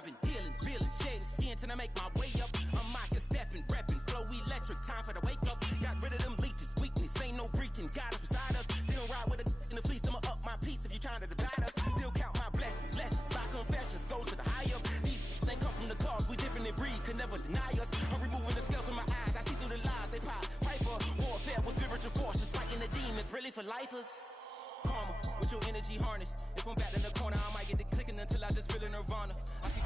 I've been healing, feeling, shedding skin till I make my way up. I'm mocking, stepping, repping, flow electric, time for the wake up. Got rid of them leeches, weakness, ain't no breaching. God is beside us, still ride with a in the fleece. I'ma up my piece if you're trying to divide us. Still count my blessings, lessons, by confessions, go to the high up. These they come from the cause, we different in breed, could never deny us. I'm removing the scales from my eyes, I see through the lies they pop. Piper, warfare with spiritual force, just fighting the demons, really for lifers. Karma, with your energy harness. If I'm back in the corner, I might get the clicking until I just feel a nirvana. I see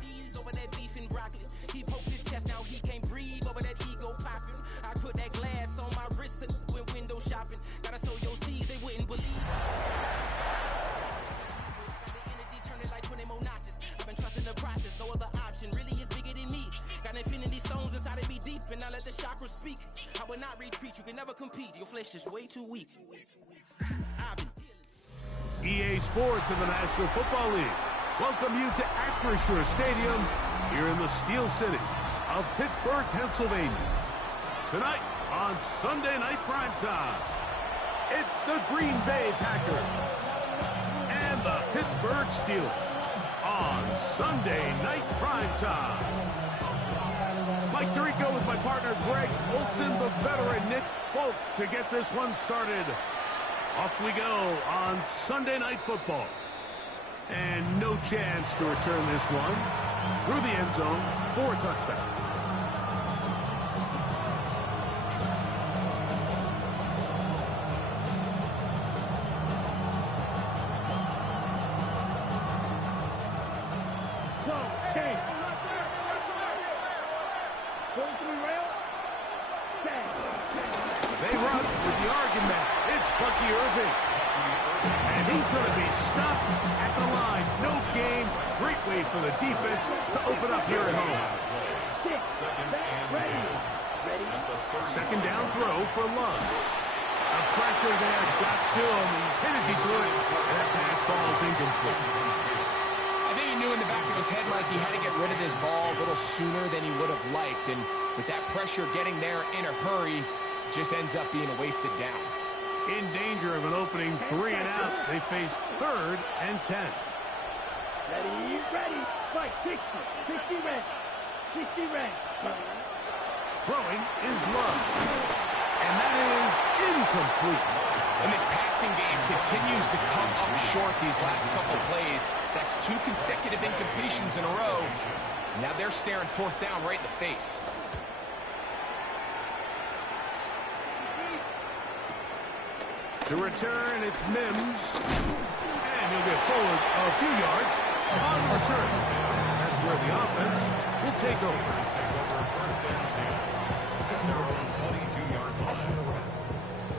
seeds over that beef and broccoli. He poked his chest, now he can't breathe over that ego popping. I put that glass on my wrist and went window shopping. Gotta sow your seeds, they wouldn't believe. The energy turning like 20 more notches. I've been trusting the process, no other option really is bigger than me. Got infinity stones inside of me deep, and I let the chakras speak. I will not retreat, you can never compete. Your flesh is way too weak. EA Sports and the National Football League welcome you to Acrisure Stadium here in the Steel City of Pittsburgh, Pennsylvania. Tonight on Sunday Night Primetime, it's the Green Bay Packers and the Pittsburgh Steelers on Sunday Night Primetime. Mike Tirico with my partner Greg Olson, the veteran Nick Folk to get this one started. Off we go on Sunday Night Football. And no chance to return this one through the end zone for a touchback. They run with the argument. It's Bucky Irving. And he's going to be stopped at the line. No gain. Great way for the defense to open up here at home. Second down throw for Love. The pressure there got to him. He's hit as he threw it. And that pass ball is incomplete. I think he knew in the back of his head, Mike, he had to get rid of this ball a little sooner than he would have liked. And with that pressure getting there in a hurry, it just ends up being a wasted down. In danger of an opening 3 and out. They face 3rd and 10. Ready. Right, 60 red. 60 red. Throwing is Love. And that is incomplete. And this passing game continues to come up short these last couple plays. That's 2 consecutive incompletions in a row. Now they're staring 4th down right in the face. To return, it's Mims. And he'll get forward a few yards on return. That's where the offense will take over.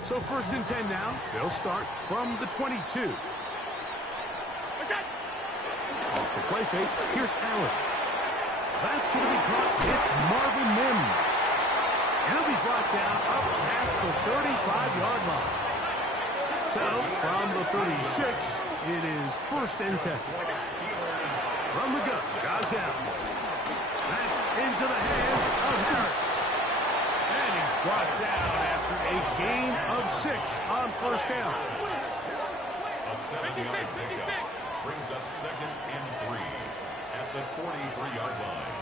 So 1st and 10 now. They'll start from the 22. Off the play fake. Here's Allen. That's going to be caught. It's Marvin Mims. And he'll be brought down up past the 35-yard line. So from the 36, it is 1st and 10. From the gun, Josh Allen. That's into the hands of Harris. And he's brought down after a gain of 6 on 1st down. A 7-yard pickup brings up 2nd and 3 at the 43-yard line.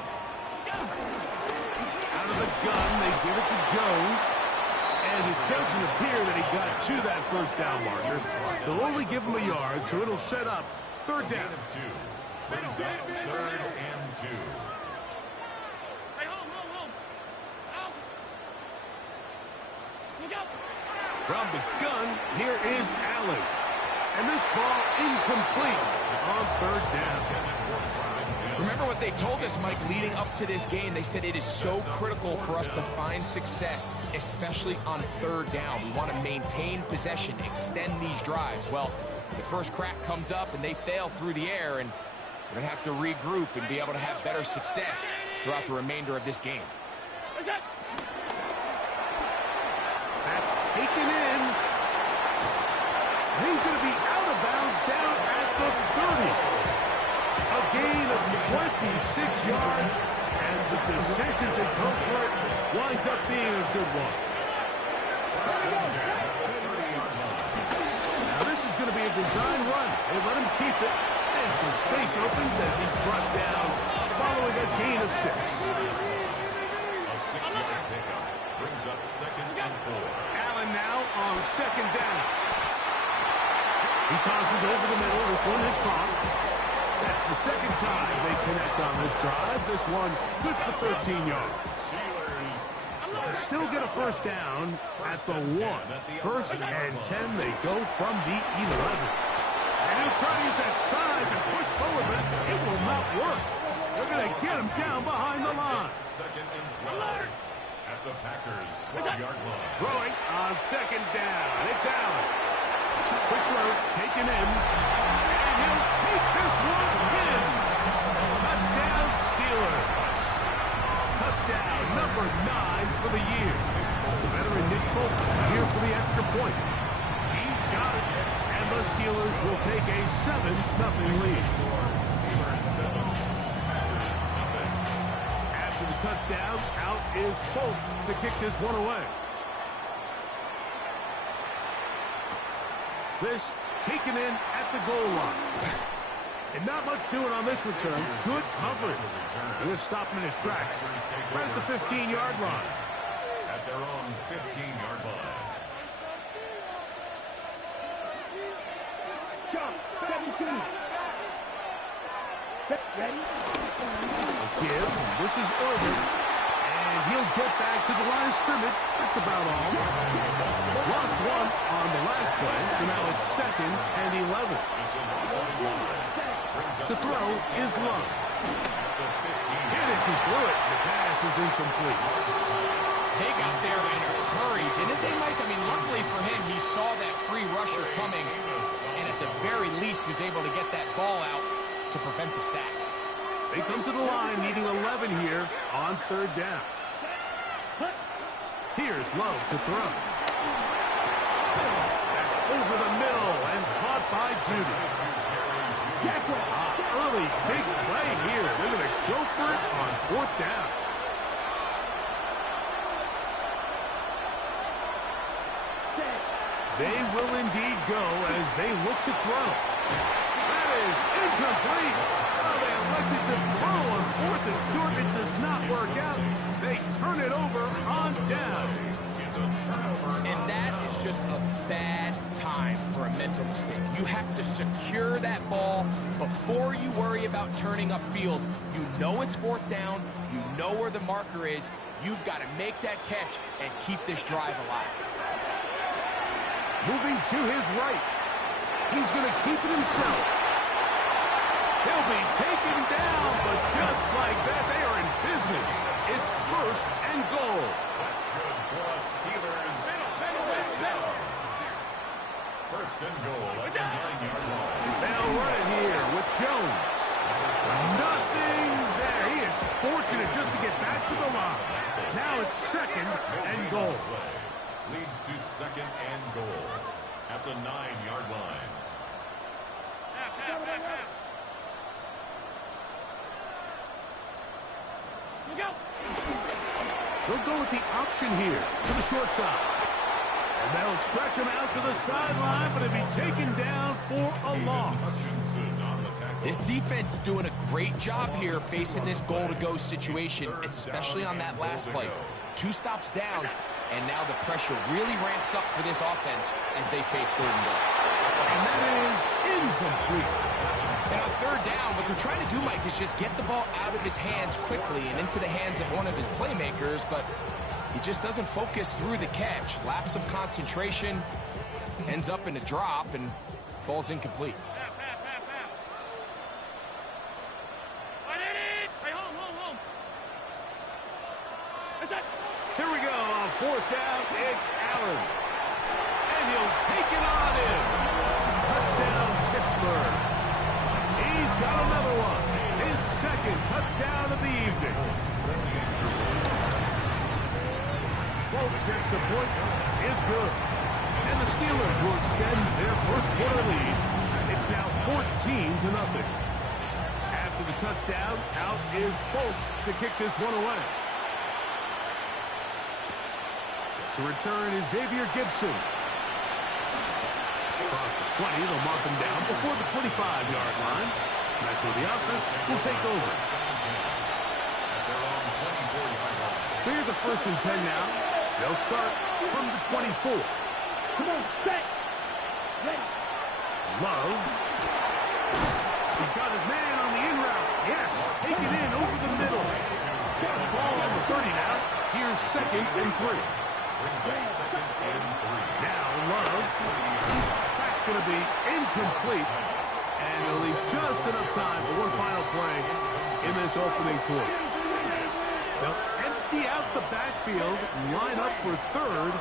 Out of the gun, they give it to Jones. And it doesn't appear that he got to that 1st down marker. They'll only give him a yard, so it'll set up 3rd down. Brings up 3rd and 2. From the gun, here is Allen. And this ball incomplete on 3rd down. Remember what they told us, Mike, leading up to this game. They said it is so critical for us to find success, especially on 3rd down. We want to maintain possession, extend these drives. Well, the first crack comes up and they fail through the air, and we're going to have to regroup and be able to have better success throughout the remainder of this game. That's taken in. And he's going to be out of bounds down at the 30. A gain of 26 yards, and the decision to go for it winds up being a good one. Now this is going to be a design run. They let him keep it, and some space opens as he's brought down following a gain of 6. A 6-yard pickup brings up 2nd and 4. Allen now on 2nd down. He tosses over the middle. This one is caught. That's the 2nd time they connect on this drive. This one good for 13 yards. Still get a 1st down at the 1. 1st and 10, they go from the 11. And he'll try to use that size and push forward, but it will not work. They're going to get him down behind the line. 2nd and 12 at the Packers' 12-yard line. Throwing on 2nd down. It's Allen. Quick throw, taken in. And he'll take this one in. Touchdown, Steelers. Touchdown number 9 for the year. The veteran Nick Folk here for the extra point. He's got it. And the Steelers will take a 7-0 lead. After the touchdown, out is Folk to kick this one away. This taken in at the goal line. And not much doing on this return. Good coverage. He was stopping in his tracks right at the 15-yard line. At their own 15-yard line. Ready? Give. This is Irvin. And he'll get back to the line of scrimmage. That's about all. Lost 1 on the last play, so now it's 2nd and 11. To throw is Love. And as he threw it, the pass is incomplete. They got there in a hurry, didn't they, Mike? I mean, luckily for him, he saw that free rusher coming very least, was able to get that ball out to prevent the sack. They come to the line needing 11 here on third down. Here's Love to throw. That's over the middle and caught by Judy. Early big play here. They're going to go for it on fourth down. They will indeed go as they look to throw. That is incomplete. Oh, they elected to throw on fourth and short. It does not work out. They turn it over on down. And that is just a bad time for a mental mistake. You have to secure that ball before you worry about turning upfield. You know it's fourth down. You know where the marker is. You've got to make that catch and keep this drive alive. Moving to his right. He's going to keep it himself. He'll be taken down, but just like that, they are in business. It's first and goal. That's good for us Steelers. First and goal at the 9-yard line. They'll run it here with Jones. Nothing there. He is fortunate just to get back to the line. Now it's second and goal. Leads to second and goal at the 9-yard line. They'll go with the option here to the short side. And they'll stretch him out to the sideline, but it'll be taken down for a loss. This defense is doing a great job here facing this goal-to-go situation, especially on that last play. 2 stops down, and now the pressure really ramps up for this offense as they face third and goal. And that is incomplete. And on third down, what they're trying to do, Mike, is just get the ball out of his hands quickly and into the hands of one of his playmakers, but he just doesn't focus through the catch. Lapse of concentration, ends up in a drop, and falls incomplete. Here we go on fourth down. It's Allen. And he'll take it on in. Touchdown, Pittsburgh. He's got another one. His second touchdown of the evening. Folks, extra point is good. And the Steelers will extend their first quarter lead. It's now 14-0. After the touchdown, out is Folk to kick this one away. To return is Xavier Gibson. Across the 20, they'll mark him down before the 25-yard line. And that's where the offense will take over. So here's a 1st and 10 now. They'll start from the 24. Come on, set. Ready. Love. He's got his man on the in route. Yes, take it in over the middle. Got the ball on the 30 now. Here's 2nd and 3. Brings up second and 3. Now Love. That's going to be incomplete. And it'll leave just enough time for one final play in this opening quarter. They'll empty out the backfield, line up for 3rd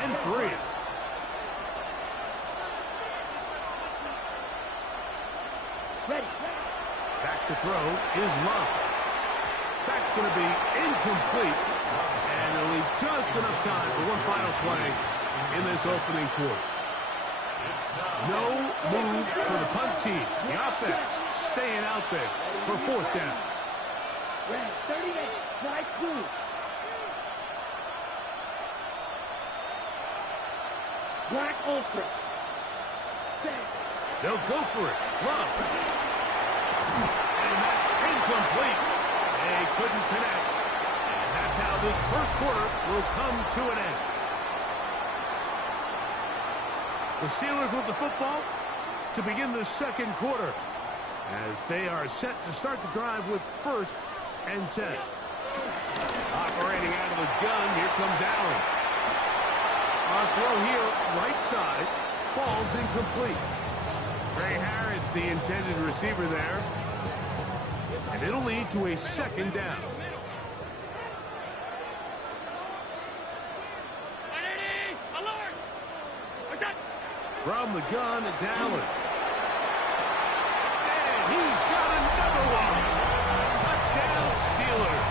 and 3. Ready. Back to throw is Love. That's going to be incomplete. And it'll leave just enough time for one final play in this opening quarter. No move for the punt team. The offense staying out there for 4th down. Ready. 38. Fly through. Black Ultra. Set. They'll go for it. Love. And that's incomplete. They couldn't connect. And that's how this first quarter will come to an end. The Steelers with the football to begin the second quarter as they are set to start the drive with 1st and 10. Operating out of the gun, here comes Allen. Our throw here, right side, falls incomplete. Trey Harris, the intended receiver there. And it'll lead to a 2nd down. From the gun, it's Allen. Steelers.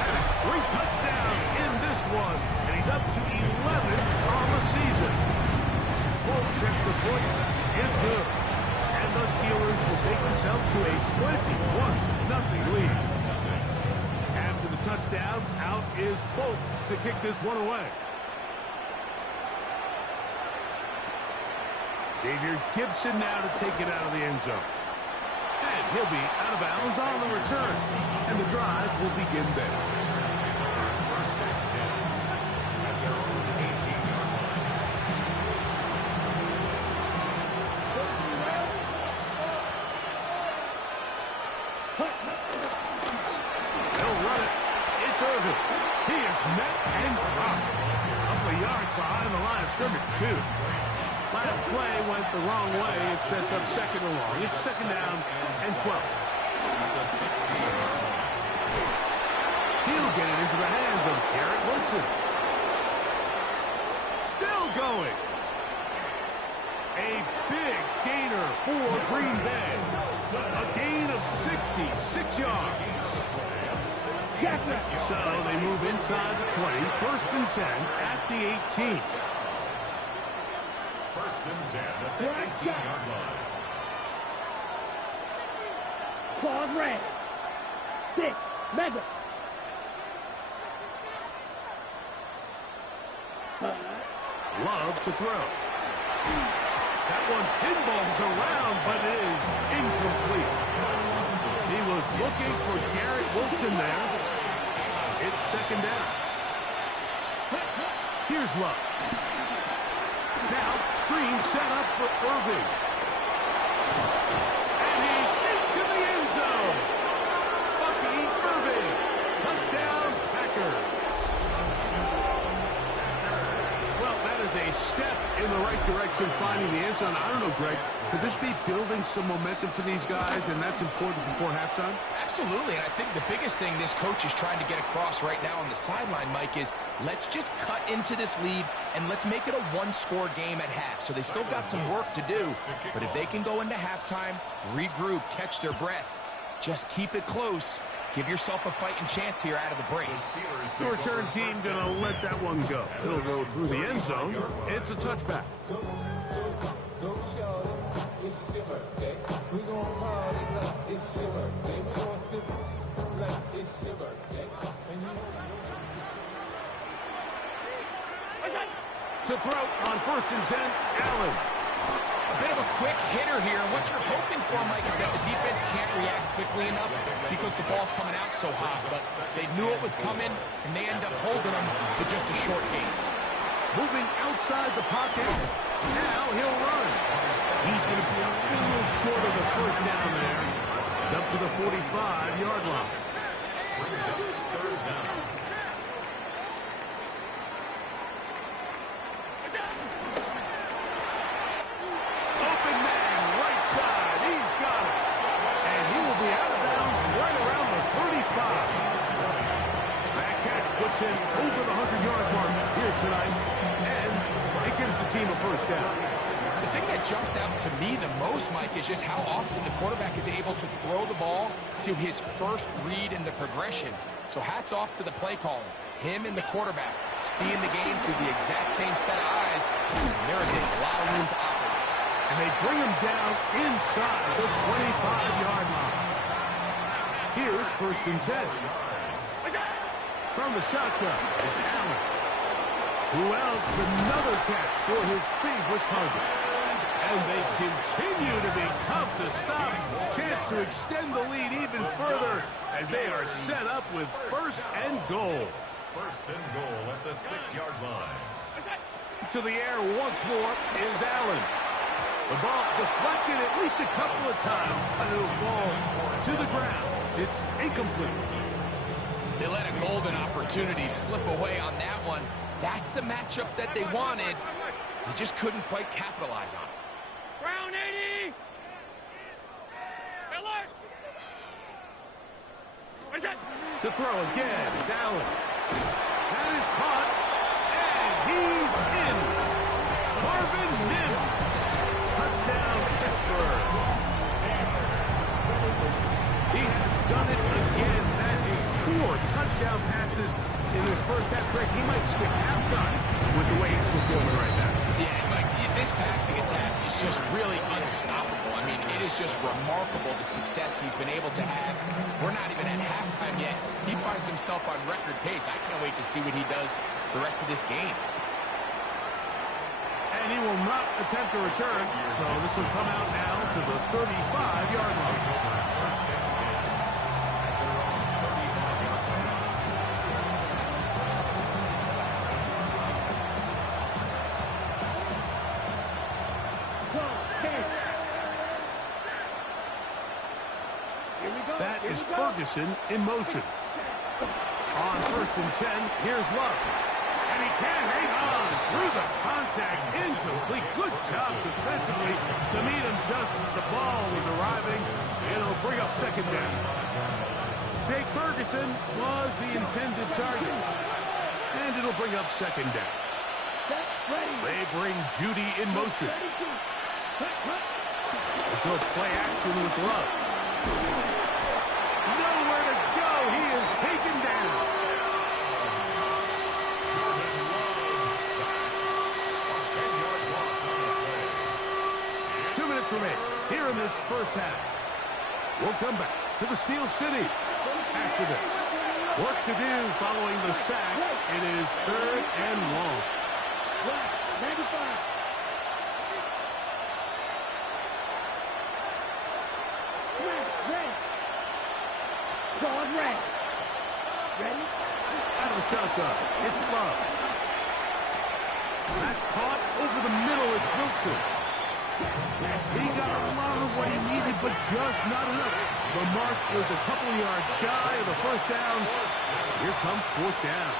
That is 3 touchdowns in this one, and he's up to 11 on the season. Folks, extra point is good. And the Steelers will take themselves to a 21-0 lead. After the touchdown, out is Bolt to kick this one away. Xavier Gibson now to take it out of the end zone. And he'll be out of bounds on the return. And the drive will begin there. First and 10 at their own 18-yard line. They'll run it. It's Irvin. He is met and dropped. A couple of yards behind the line of scrimmage, too. Last play went the wrong way. It sets up second and long. It's second down and 12. At the 16-yard line. He'll get it into the hands of Garrett Wilson. Still going. A big gainer for Green Bay. A gain of 66 yards. So they move inside the 20. First and 10 at the 18. First and 10 at the 18-yard line. Claws red. 6. Mega. Love to throw. That one pinballs around, but it is incomplete. He was looking for Garrett Wilson there. It's second down. Here's Love. Now, screen set up for Irving. And he's into the end zone. Bucky Irving. Touchdown, Packers. Well, that is a step in the right direction, finding the end zone. I don't know, Greg. Could this be building some momentum for these guys, and that's important before halftime? Absolutely, and I think the biggest thing this coach is trying to get across right now on the sideline, Mike, is let's just cut into this lead and let's make it a one-score game at half. So they still got some work to do, but if they can go into halftime, regroup, catch their breath, just keep it close, give yourself a fighting chance here out of the break. The return team going to let that one go. It'll go through the end zone. It's a touchback. To throw on first and 10, Allen. A bit of a quick hitter here. What you're hoping for, Mike, is that the defense can't react quickly enough because the ball's coming out so hot. But they knew it was coming, and they end up holding them to just a short gain. Moving outside the pocket. Now he'll run. He's going to be a little short of the first down there. He's up to the 45-yard line. Brings up third down. Open man, right side. He's got it. And he will be out of bounds right around the 35. That catch puts him over the 100-yard mark here tonight. And it gives the team a first down. The thing that jumps out to me the most, Mike, is just how often the quarterback is able to throw the ball to his first read in the progression. So hats off to the play caller. Him and the quarterback seeing the game through the exact same set of eyes. And there is a lot of room to operate. And they bring him down inside the 25-yard line. Here's first and 10. From the shotgun, it's Allen. Who else? Another catch for his favorite target. And they continue to be tough to stop. Chance to extend the lead even further as they are set up with first and goal. First and goal at the 6-yard line. To the air once more is Allen. The ball deflected at least a couple of times, and it'll fall to the ground. It's incomplete. They let a golden opportunity slip away on that one. That's the matchup that they wanted. They just couldn't quite capitalize on it. Brown 80. Alert. What is that? To throw again, it's Allen. That is caught, and he's in. Marvin Mims. Touchdown, Pittsburgh. He has done it again. first half break, he might skip halftime with the way he's performing right now. Yeah, like this passing attack is just really unstoppable. I mean, it is just remarkable the success he's been able to have. We're not even at halftime yet. He finds himself on record pace. I can't wait to see what he does the rest of this game. And he will not attempt a return, so this will come out now to the 35-yard line. That is Ferguson in motion. On 1st and 10, here's Love. And he can't hang on through the contact. Incomplete. Good job defensively to meet him just as the ball was arriving. It'll bring up 2nd down. Jake Ferguson was the intended target. And it'll bring up 2nd down. They bring Judy in motion. A good play action with Love. Nowhere to go. He is taken down. Jordan Love sacked. A 10-yard loss on the play. 2 minutes remain here in this first half. We'll come back to the Steel City after this. Work to do following the sack. It is 3rd and long. 95. Red. Guard red. Ready? Out of the shotgun. It's Love. That's caught over the middle. It's Wilson. He got a lot of what he needed, but just not enough. The mark is a couple yards shy of the 1st down. Here comes 4th down.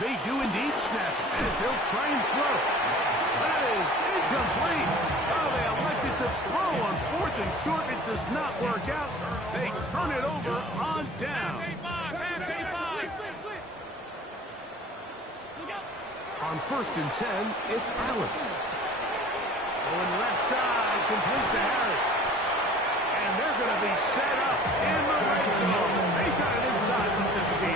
They do indeed snap as they'll try and throw. That is incomplete. Oh, they elected to throw on 4th and short. It does not work out. They turn it over on down. On 1st and 10, it's Allen. Going left side, complete to Harris. And they're going to be set up in the red zone. They got it inside the 15.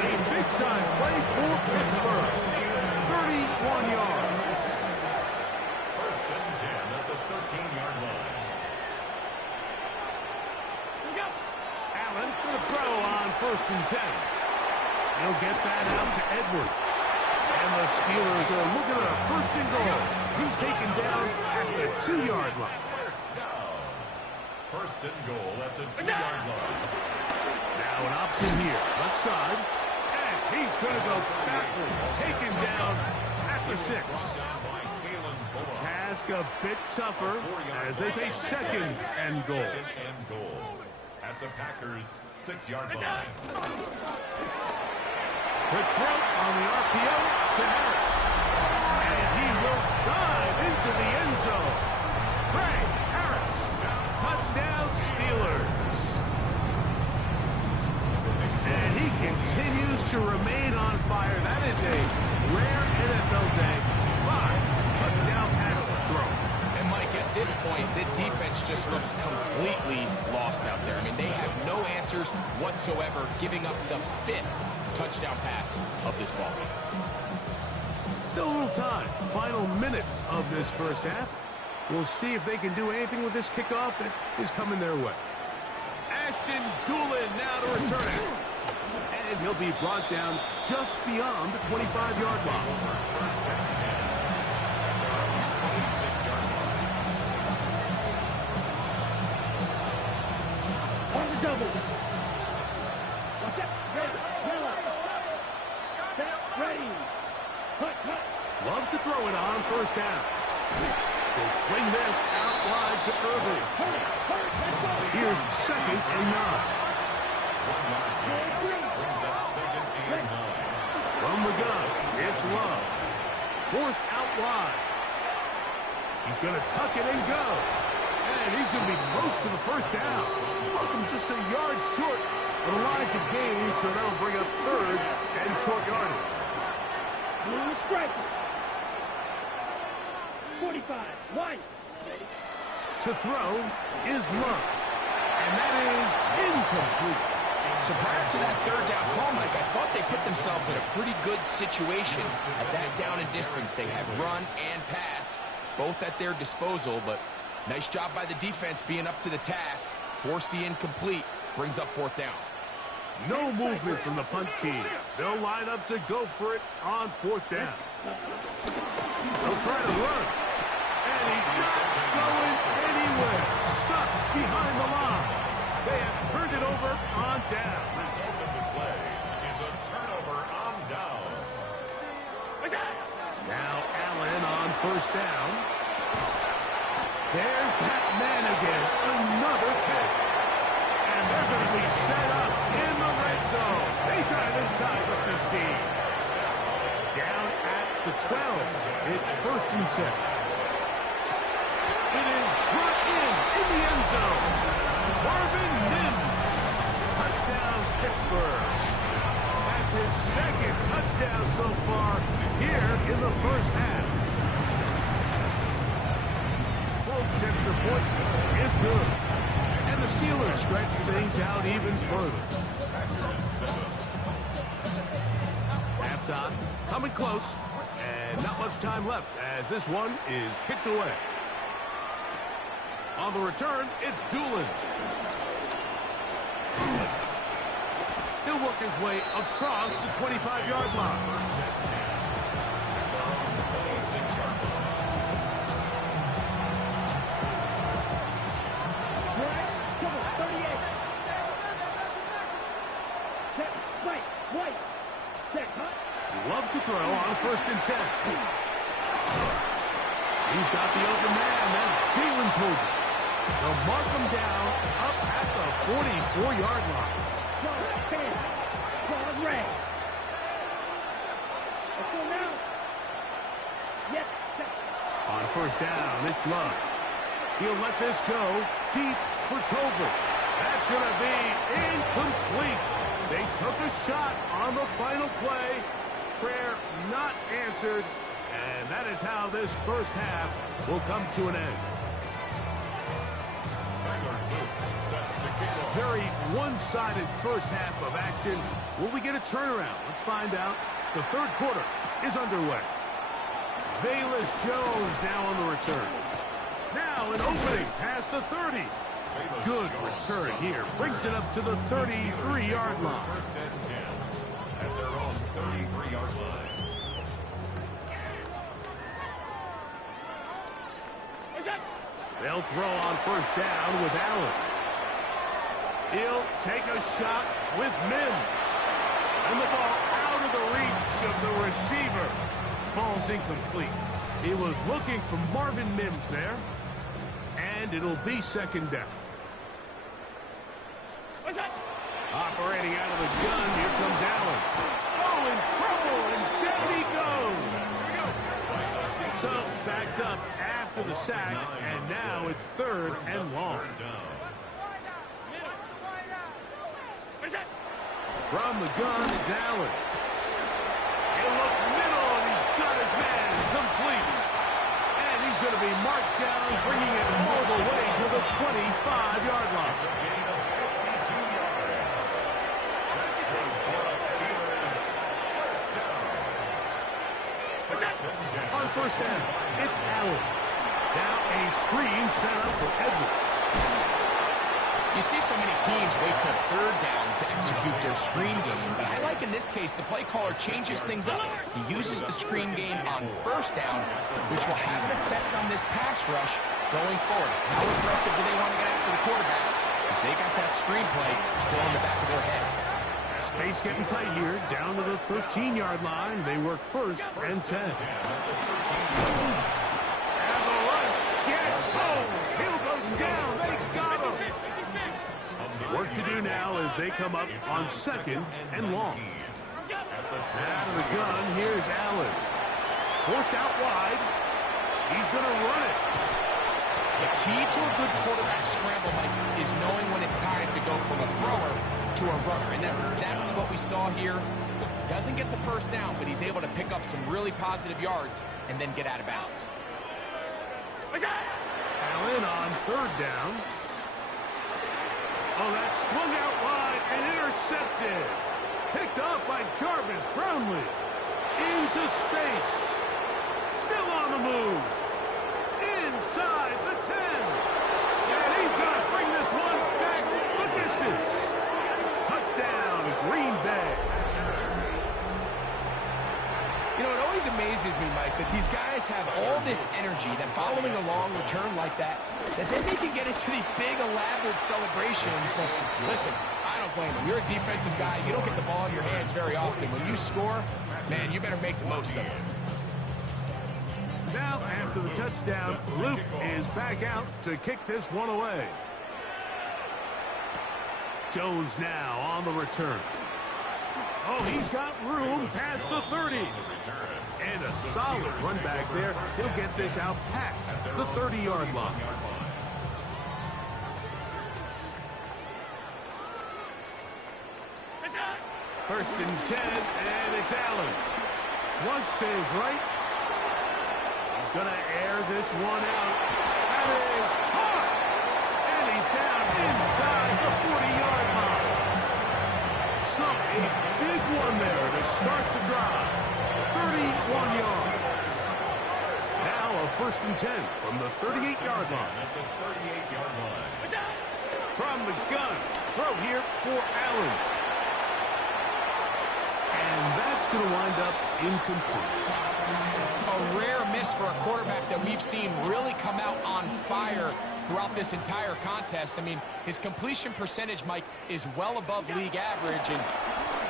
A big-time play for Pittsburgh. 31 yards. 1st and 10 at the 13-yard line. Allen going to throw on 1st and 10. He'll get that out to Edwards. And the Steelers are looking at a 1st and goal. He's taken down at the 2-yard line. 1st and goal at the 2-yard line. Now an option here, left side. And he's going to go backwards, taken down at the 6. Task a bit tougher as they face 2nd and goal. 2nd and goal at the Packers' 6-yard line. Quick throw on the RPO to Harris. And he will dive into the end zone. Craig Harris, touchdown Steelers. And he continues to remain on fire. That is a rare NFL day. 5 touchdown passes thrown. And Mike, at this point, the defense just looks completely lost out there. I mean, they have no answers whatsoever, giving up the 5th touchdown pass of this ball. Still a little time. Final minute of this first half. We'll see if they can do anything with this kickoff that is coming their way. Ashton Doolin now to return it. And he'll be brought down just beyond the 25-yard line. 1st and 10. At the 26-yard line. On the double. Watch out. Ready. Yellow. Set. Ready. Cut. Love to throw it on 1st down. They'll swing this out wide to Irving. Here's 2nd and 9. 1-yard gain brings up 2nd and 9. From the gun, it's Love. Forced out wide. He's going to tuck it and go. And he's going to be close to the 1st down. Welcome just a yard short of the line to gain, so that'll bring up 3rd and short yardage. Blue striker. 45. White. To throw is Love. And that is incomplete. So prior to that third down call, Mike, I thought they put themselves in a pretty good situation at that down and distance. They had run and pass, both at their disposal, but nice job by the defense being up to the task. Force the incomplete, brings up fourth down. No movement from the punt team. They'll line up to go for it on fourth down. They'll try to run. And he's not going anywhere. Stuck behind the line. They have turned it over on down. Result of the play is a turnover on downs. Now Allen on first down. There's that man again. Another pick. And they're going to be set up in the red zone. They drive inside the 15. Down at the 12. It's first and 10. It is brought in the end zone. Marvin Mims. Touchdown, Pittsburgh. That's his second touchdown so far here in the first half. Folks, extra point is good. And the Steelers stretch things out even further. Halftime coming close. And not much time left as this one is kicked away. On the return, it's Doolin. He'll work his way across the 25-yard line. Love to throw on first and 10. He's got the open man. That's Jalen told him. They'll mark him down up at the 44-yard line. On first down, it's Love. He'll let this go deep for Tolbert. That's going to be incomplete. They took a shot on the final play. Prayer not answered. And that is how this first half will come to an end. Very one-sided first half of action. Will we get a turnaround? Let's find out. The third quarter is underway. Velus Jones now on the return. Now an opening past the 30. Good return here. Brings it up to the 33-yard line. First and 10 at their own 33-yard line. They'll throw on first down with Allen. He'll take a shot with Mims. And the ball out of the reach of the receiver. Ball's incomplete. He was looking for Marvin Mims there. And it'll be second down. Operating out of the gun, here comes Allen. Oh, in trouble, and down he goes. So, backed up after the sack, and now it's third and long. From the gun, it's Allen. He'll look middle, and he's got his man complete. And he's going to be marked down, bringing it all the way to the 25-yard line. On first down, it's Allen. Now a screen set up for Edwards. You see so many teams wait till third down to execute their screen game, but I like in this case the play caller changes things up. He uses the screen game on first down, which will have an effect on this pass rush going forward. How aggressive do they want to get after the quarterback? Because they got that screen play still in the back of their head. Space getting tight here, down to the 13-yard line. They work first and 10. And the rush gets home. He'll go down. They got him. Work to do now as they come up on second and long. Out of the gun, here's Allen. Forced out wide. He's going to run it. The key to a good quarterback scramble, Mike, is knowing when it's time to go from a thrower to a runner, and that's exactly what we saw here. Doesn't get the first down, but he's able to pick up some really positive yards and then get out of bounds. Allen on third down. Oh, that swung out wide and intercepted. Picked off by Jarvis Brownlee. Into space. Still on the move. Inside the 10. And he's going to bring this one back the distance. Touchdown, Green Bay. You know, it always amazes me, Mike, that these guys have all this energy, that following a long return like that then they can get into these big, elaborate celebrations. But listen, I don't blame them. You're a defensive guy. You don't get the ball in your hands very often. When you score, man, you better make the most of it. Now, after the touchdown, Luke is back out to kick this one away. Jones now on the return. Oh, he's got room past the 30. And a solid run back there. He'll get this out past the 30-yard line. First and 10, and it's Allen. Flush to his right. He's going to air this one out. That is hot. And he's down inside the 40-yard line. So a big one there to start the drive. 31 yards. Now a first and 10 from the 38-yard line. At the 38-yard line. From the gun. Throw here for Allen. And that's going to wind up incomplete. A rare miss for a quarterback that we've seen really come out on fire throughout this entire contest. I mean, his completion percentage, Mike, is well above league average, and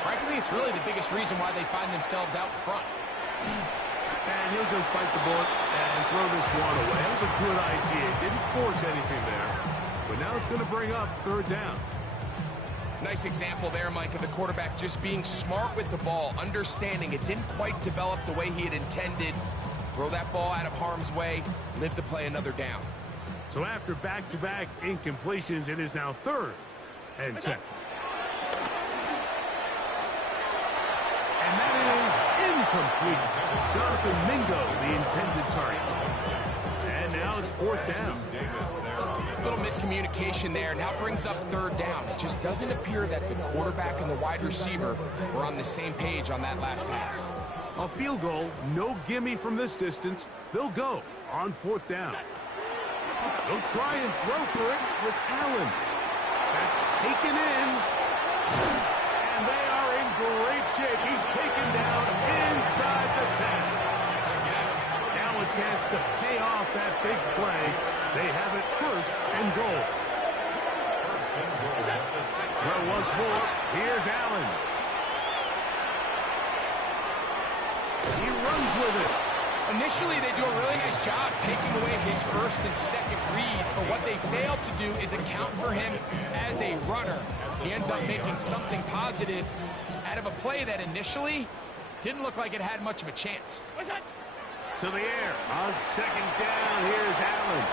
frankly, it's really the biggest reason why they find themselves out in front. And he'll just bite the bullet and throw this one away. That was a good idea. Didn't force anything there. But now it's going to bring up third down. Nice example there, Mike, of the quarterback just being smart with the ball, understanding it didn't quite develop the way he had intended. Throw that ball out of harm's way, live to play another down. So after back-to-back incompletions, it is now third and 10. And that is incomplete. Jonathan Mingo, the intended target. And now it's fourth down. A little miscommunication there. Now brings up third down. It just doesn't appear that the quarterback and the wide receiver were on the same page on that last pass. A field goal, no gimme from this distance. They'll go on fourth down. They'll try and throw for it with Allen. That's taken in. And they are in great shape. He's taken down inside the 10. Now a chance to pay off that big play. They have it first and goal. First and goal at the 6. Throw once more. Here's Allen. He runs with it. Initially, they do a really nice job taking away his first and second read, but what they fail to do is account for him as a runner. He ends up making something positive out of a play that initially didn't look like it had much of a chance. To the air. On second down, here's Allen.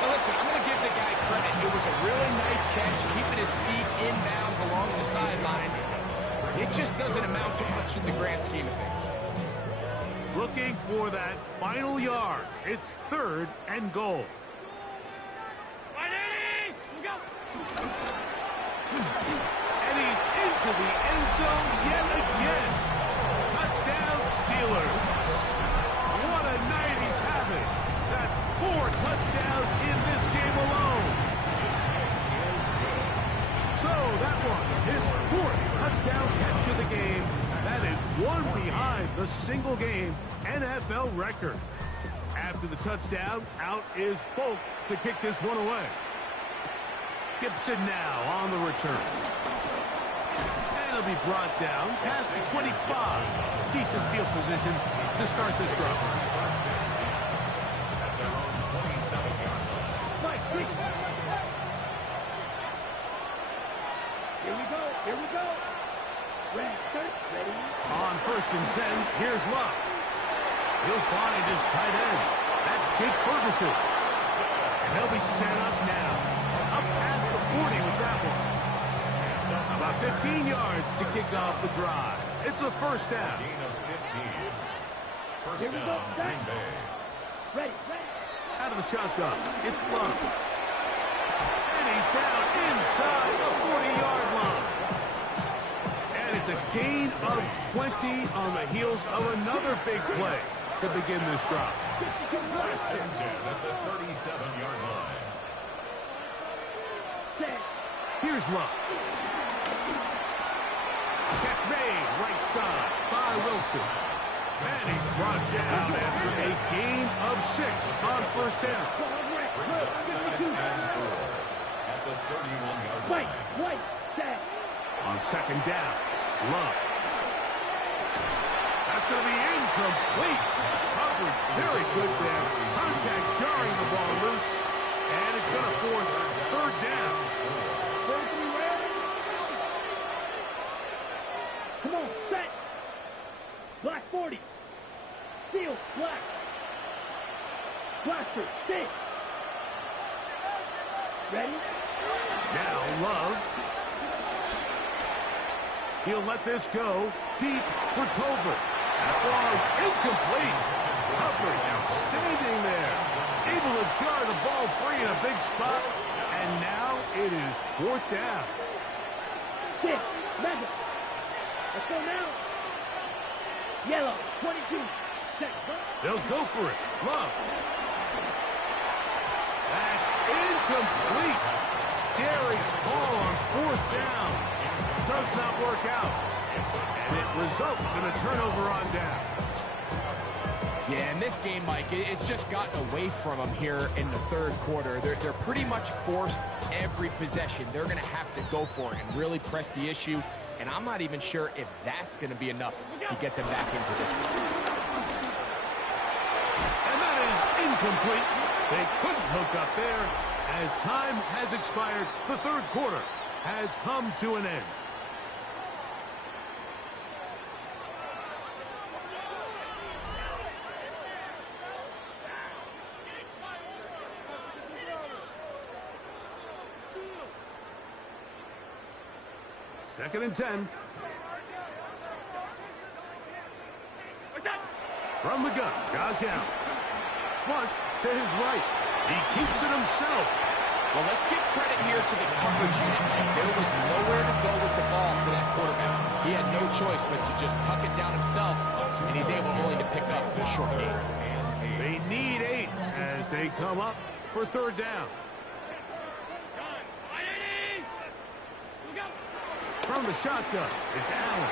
Now listen, I'm going to give the guy credit. It was a really nice catch, keeping his feet in bounds along the sidelines. It just doesn't amount to much in the grand scheme of things. Looking for that final yard. It's third and goal. And he's into the end zone yet again. Touchdown Steelers. What a night he's having. That's 4 touchdowns in this game alone. So that was his 4th touchdown catch of the game. That is one behind the single-game NFL record. After the touchdown, out is Folk to kick this one away. Gibson now on the return. And he'll be brought down past the 25. Decent field position to start this drive. At their own 27-yard line. Here we go. Here we go. Ready, sir. Ready. On first and 10, here's Love. He'll find his tight end. That's Jake Ferguson. And they'll be set up now. Up past the 40 with that one. About 15 yards to kick off the drive. It's a first down. Gain of 15. First Here we go. down, Green Bay. Ready, ready. Out of the shotgun, it's Love. And he's down inside the 40-yard line. And it's a gain of 20 on the heels of another big play to begin this drive. First and 10 at the 37-yard line. Here's Love. Catch made right side by Wilson. And he's brought down after a gain of 6 on first down. Brings up second and 4 at the 31-yard line. On second down, Love. That's going to be incomplete. Coverage very good there. Contact jarring the ball loose. And it's going to force third down. Come on, set. Black 40. Steel, black. Blaster, stay. Ready? Now Love. He'll let this go deep for Tolbert. That ball incomplete. Coverage outstanding there. Able to jar the ball free in a big spot. And now it is fourth down. Six, mega. Let's go now. Yellow, 22. Check. They'll go for it. Love. That's incomplete. Derrick's ball on fourth down. Does not work out. And it results in a turnover on down. Yeah, in this game, Mike, it's just gotten away from them here in the third quarter. They're pretty much forced every possession. They're going to have to go for it and really press the issue. And I'm not even sure if that's going to be enough to get them back into this one. And that is incomplete. They couldn't hook up there. As time has expired, the third quarter has come to an end. Second and 10. From the gun, Josh Allen. Flush to his right. He keeps it himself. Well, let's give credit here to the coverage unit. There was nowhere to go with the ball for that quarterback. He had no choice but to just tuck it down himself, and he's able only to pick up a short gain. They need 8 as they come up for third down. From the shotgun, it's Allen.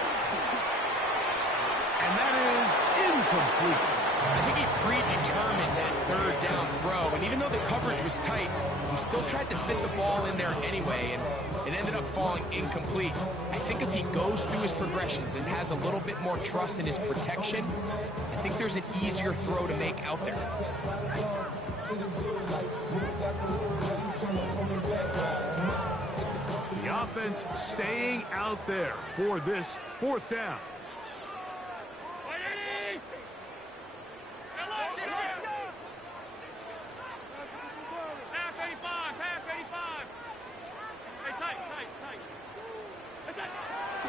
And that is incomplete. I think he predetermined that third down throw, and even though the coverage was tight, he still tried to fit the ball in there anyway, and it ended up falling incomplete. I think if he goes through his progressions and has a little bit more trust in his protection, I think there's an easier throw to make out there. The offense staying out there for this fourth down.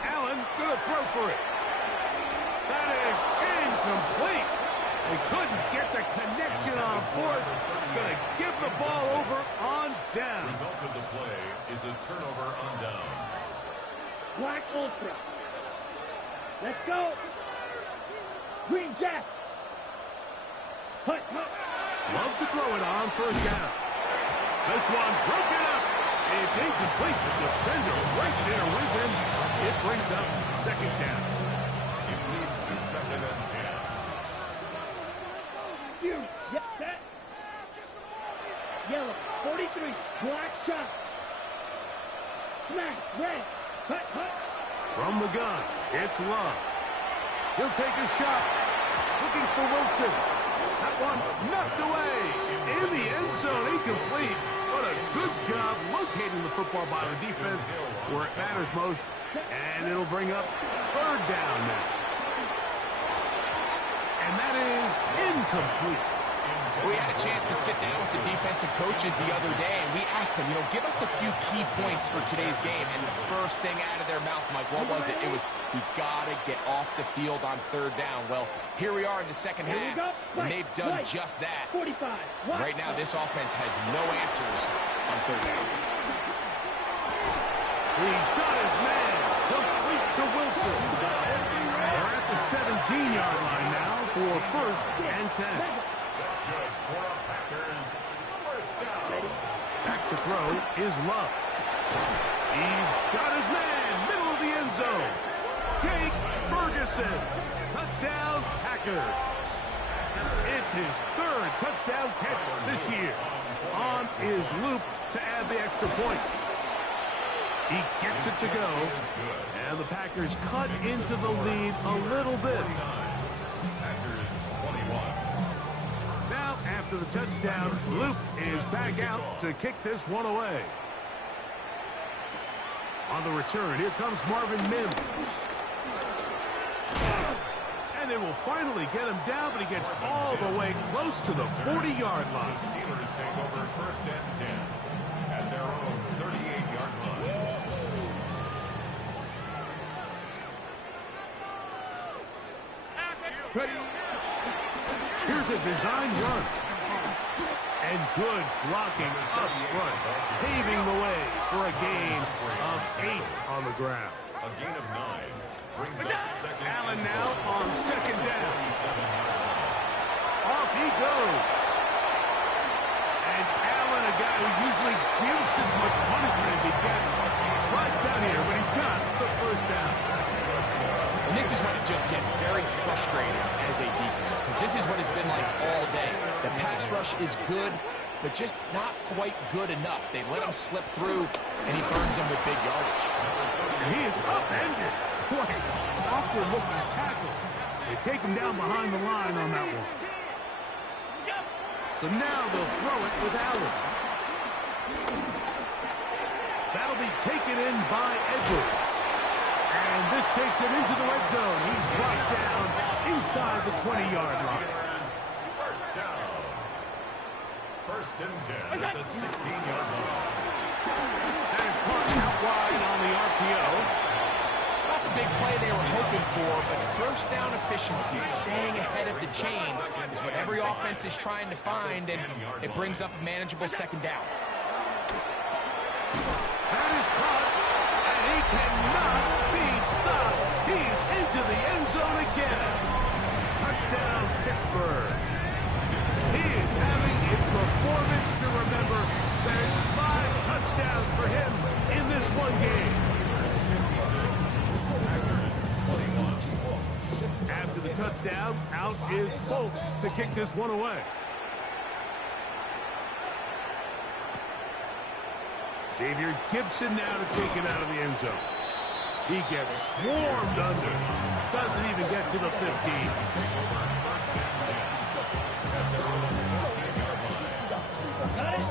Allen gonna throw for it. That is incomplete. They couldn't get the connection on fourth. Gonna give the ball over on down. Result of the play is a turnover on downs. Black Ultra. Let's go. Green Jack. Hut, hut. Love to throw it on first down. This one broken up. It's incomplete. The defender right there with him. It brings up second down. It leads to second and 10. You. Yep, set. Yellow, 43. Black shot. Smash, red. Hut, hut. From the gun, it's Love. He'll take a shot. Looking for Wilson. That one knocked away. In the end zone, incomplete. What a good job locating the football by the defense where it matters most. And it'll bring up third down now. And that is incomplete. We had a chance to sit down with the defensive coaches the other day, and we asked them, give us a few key points for today's game. And the first thing out of their mouth, Mike, what was it? It was, we got to get off the field on third down. Well, here we are in the second half, and they've done just that. Right now, this offense has no answers on third down. He's got his man. Complete to Wilson. They're at the 17-yard line now for first and 10. That's good for our Packers. First down. Back to throw is Love. He's got his man. Middle of the end zone. Jake Ferguson. Touchdown, Packers. It's his third touchdown catch this year. On is Loop to add the extra point. He gets it to go, and the Packers cut into the lead a little bit. Packers 21. Now, after the touchdown, Loop is back out to kick this one away. On the return, here comes Marvin Mims. And they will finally get him down, but he gets all the way close to the 40-yard line. The Steelers take over first and 10 at their own 38-yard line. Here's a design run. And good blocking up front, paving the way for a gain of 8 on the ground. A gain of 9 brings up second. Allen now on second down. Off he goes. And Allen, a guy who usually gives as much punishment as he gets, slides down here, but he's got the first down. And this is when it just gets very frustrating as a defense, because this is what it's been like all day. The pass rush is good, but just not quite good enough. They let him slip through, and he burns them with big yardage. And he is upended. Boy, awkward-looking tackle. They take him down behind the line on that one. So now they'll throw it with Allen. That'll be taken in by Edwards. And this takes him into the red zone. He's right down inside the 20-yard line. First down. First and 10 at the 16-yard line. That is caught out wide on the RPO. It's not the big play they were hoping for, but first down efficiency, staying ahead of the chains, is what every offense is trying to find, and it brings up a manageable second down. That is caught, and he cannot be stopped. He's into the end zone again. Touchdown, Pittsburgh. He is having a performance to remember. There's 5 touchdowns for him in this one game. After the touchdown, out is Folk to kick this one away. Xavier Gibson now to take it out of the end zone. He gets swarmed under. Doesn't even get to the 15. Got it?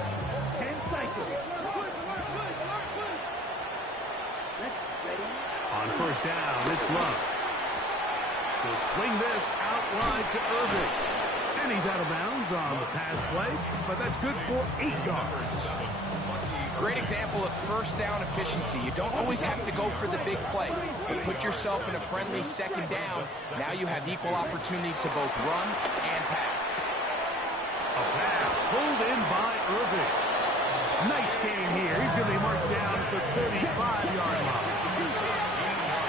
10 cycles. Ready? On first down, it's Love. He'll swing this out wide to Irving. And he's out of bounds on the pass play, but that's good for 8 yards. Great example of first down efficiency. You don't always have to go for the big play, but put yourself in a friendly second down. Now you have equal opportunity to both run and pass. A pass pulled in by Irving. Nice gain here. He's going to be marked down at the 35-yard line.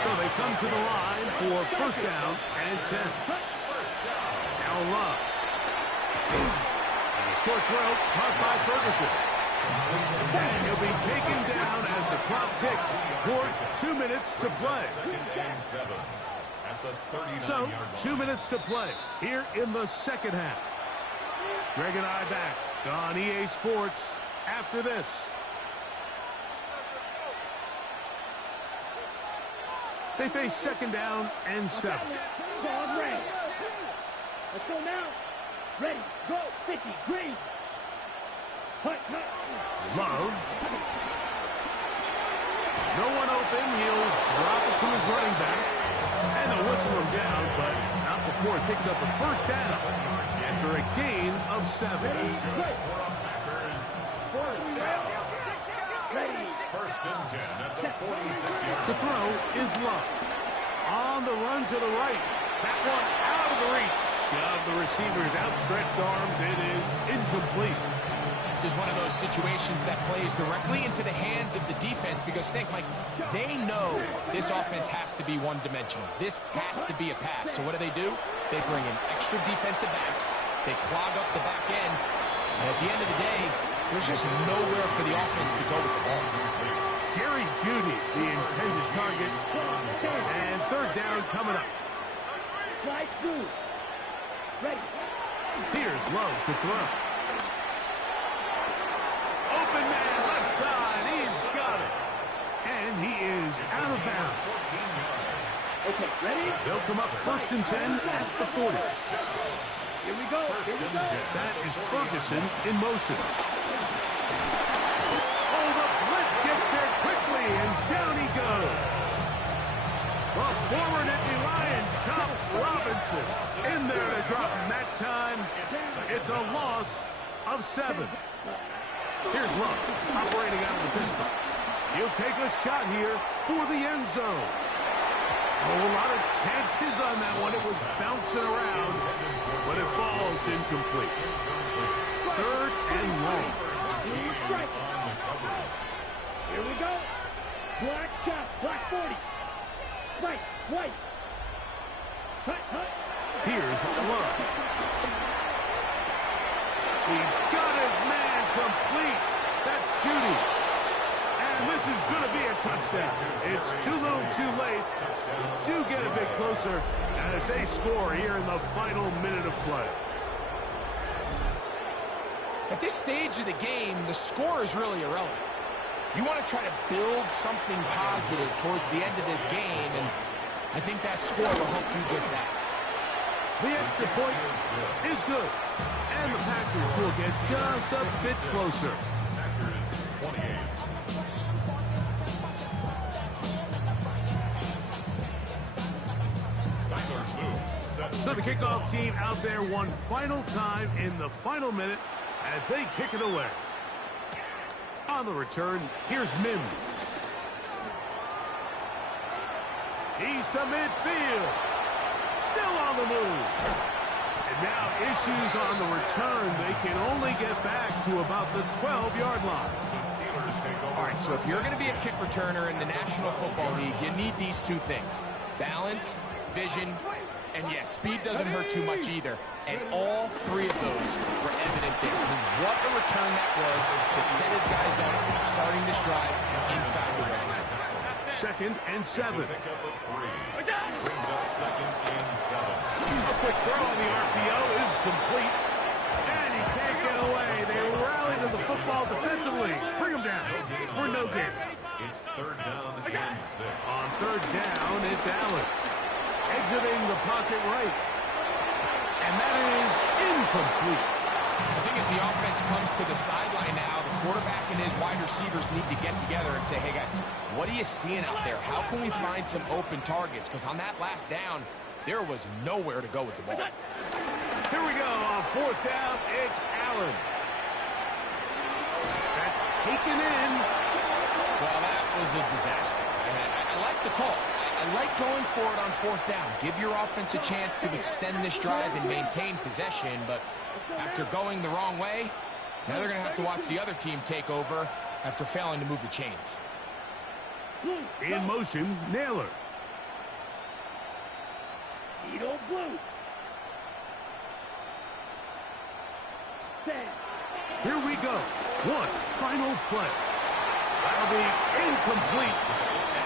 So they come to the line for first down and 10. Now Love. And a short throw caught by Ferguson. And he'll be taken down as the clock ticks towards 2 minutes to play. So, 2 minutes to play here in the second half. Greg and I back on EA Sports after this. They face second down and 7. Dog ready. Let's go now. Ready, go, 50, green. Cut. Love. No one open. He'll drop it to his running back. And they'll whistle him down, but not before he picks up a first down after a gain of 7. First and 10 at the 46-yard. To throw is Love. On the run to the right. That one out of the reach of the receiver's outstretched arms. It is incomplete. This is one of those situations that plays directly into the hands of the defense because think, Mike, they know this offense has to be one-dimensional. This has to be a pass. So what do? They bring in extra defensive backs. They clog up the back end. And at the end of the day, there's just nowhere for the offense to go with the ball. Jerry Jeudy, the intended target. And third down coming up. Slide through. Ready. Here's Love to throw. Open man, left side. He's got it. And he is out of bounds. Okay, ready? They'll come up first and 10 at the 40. Here we go. Here we go. That is Ferguson in motion. Oh, the blitz gets there quickly, and down he goes. The former Nittany Lion, Chop Robinson, in there to drop him that time. It's a loss of 7. Here's Love, operating out of the pistol. He'll take a shot here for the end zone. Oh, a lot of chances on that one. It was bouncing around, but it falls incomplete. Third and long. Here we go. Black shot, black 40. Right, white. Cut. Here's Love. He's got his man complete. That's Jeudy. And this is going to be a touchdown. It's too little too late. Do get a bit closer as they score here in the final minute of play. At this stage of the game, the score is really irrelevant. You want to try to build something positive towards the end of this game, and I think that score will help you just that. The extra point is good, and the Packers will get just a bit closer. Packers 28. So the kickoff team out there one final time in the final minute as they kick it away. On the return, here's Mims. He's to midfield. Still on the move. And now issues on the return. They can only get back to about the 12-yard line. All right, so if you're going to be a kick returner in the National Football League, you need these two things. Balance, vision, and yes, speed doesn't hurt too much either. And all three of those were evident there. What a return that was to set his guys up, starting this drive inside the red zone. Second and 7. Brings up second and 7. A quick throw on the RPO is complete. And he can't get away. They rally to the football defensively. Bring him down for no gain. It's third down and 6. On third down, it's Allen. Exiting the pocket right. And that is incomplete. I think as the offense comes to the sideline now, the quarterback and his wide receivers need to get together and say, hey guys, what are you seeing out there? How can we find some open targets? Because on that last down, there was nowhere to go with the ball. Here we go on fourth down. It's Allen. That's taken in. Well, that was a disaster. I like the call. I like going for it on fourth down. Give your offense a chance to extend this drive and maintain possession, but after going the wrong way, now they're going to have to watch the other team take over after failing to move the chains. In motion, Naylor. Edo blue. Here we go. One final play. That'll be incomplete.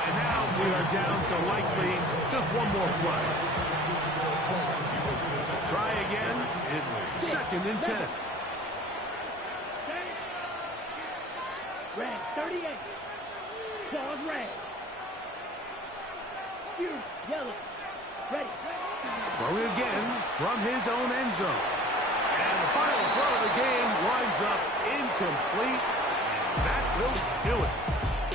And now we are down to likely just one more play. Try again. It's second and 10. Red 38. Claws red. Huge yellow. Ready. Throwing again from his own end zone. And the final throw of the game winds up incomplete. And that will do it.